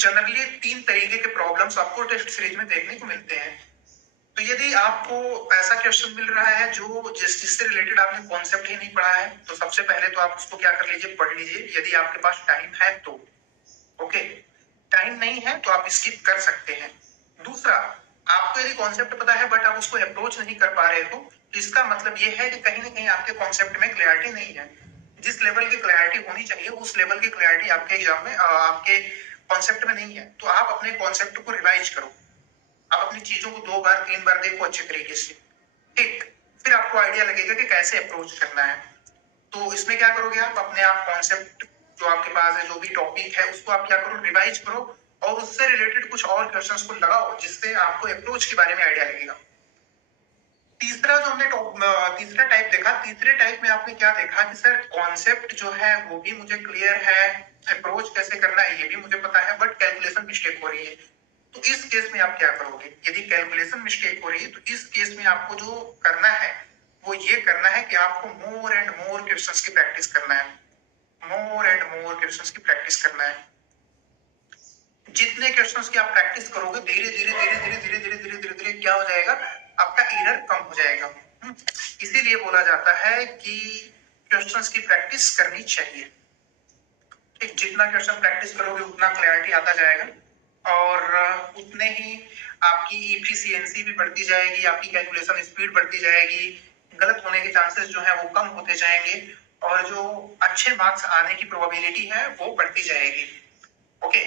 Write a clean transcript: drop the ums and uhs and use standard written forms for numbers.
Generally 3 तरीके के problems आपको टेस्ट सीरीज में देखने को मिलते हैं। तो यदि आपको ऐसा क्वेश्चन मिल रहा है जो जिससे रिलेटेड आपने कॉन्सेप्ट ही नहीं पढ़ा है, तो सबसे पहले तो आप उसको क्या कर लीजिए, पढ़ लीजिए यदि आपके पास टाइम है तो। ओके, टाइम नहीं है तो आप स्किप कर सकते हैं। दूसरा, आपको यदि कॉन्सेप्ट पता है बट आप उसको अप्रोच नहीं कर पा रहे हो, तो इसका मतलब ये है कि कहीं ना कहीं आपके कॉन्सेप्ट में क्लैरिटी नहीं है। जिस लेवल की क्लैरिटी होनी चाहिए उस लेवल की क्लैरिटी आपके एग्जाम में आपके कॉन्सेप्ट में नहीं है। तो आप अपने कॉन्सेप्ट को रिवाइज करो, आप अपनी चीजों को 2 बार 3 बार देखो अच्छे तरीके से, ठीक। फिर आपको आइडिया लगेगा कि कैसे अप्रोच करना है। तो इसमें क्या करोगे, आप अपने आप कॉन्सेप्ट जो आपके पास है, जो भी टॉपिक है, उसको आप क्या करो, रिवाइज करो और उससे रिलेटेड कुछ और क्वेश्चंस को लगाओ जिससे आपको अप्रोच के बारे में आइडिया लगेगा। तीसरा जो हमने तीसरा टाइप देखा, तीसरे टाइप में आपने क्या देखा कि सर कॉन्सेप्ट जो है वो भी मुझे क्लियर है, अप्रोच कैसे करना है ये भी मुझे पता है, बट कैलकुलेशन मिस्टेक हो रही है। तो इस केस में आप क्या करोगे, यदि कैलकुलेशन मिस्टेक हो रही है तो इस केस में आपको जो करना है वो ये करना है कि आपको मोर एंड मोर क्वेश्चंस की प्रैक्टिस करना है, मोर एंड मोर क्वेश्चंस की प्रैक्टिस करना है। जितने क्वेश्चंस की आप प्रैक्टिस करोगे धीरे धीरे धीरे धीरे धीरे धीरे धीरे धीरे धीरे क्या हो जाएगा, आपका एरर कम हो जाएगा। इसीलिए बोला जाता है कि क्वेश्चंस की प्रैक्टिस करनी चाहिए। ठीक, जितना क्वेश्चन प्रैक्टिस करोगे उतना क्लैरिटी आता जाएगा और उतने ही आपकी इफिशियंसी भी बढ़ती जाएगी, आपकी कैलकुलेशन स्पीड बढ़ती जाएगी, गलत होने के चांसेस जो है वो कम होते जाएंगे और जो अच्छे मार्क्स आने की प्रोबेबिलिटी है वो बढ़ती जाएगी। ओके,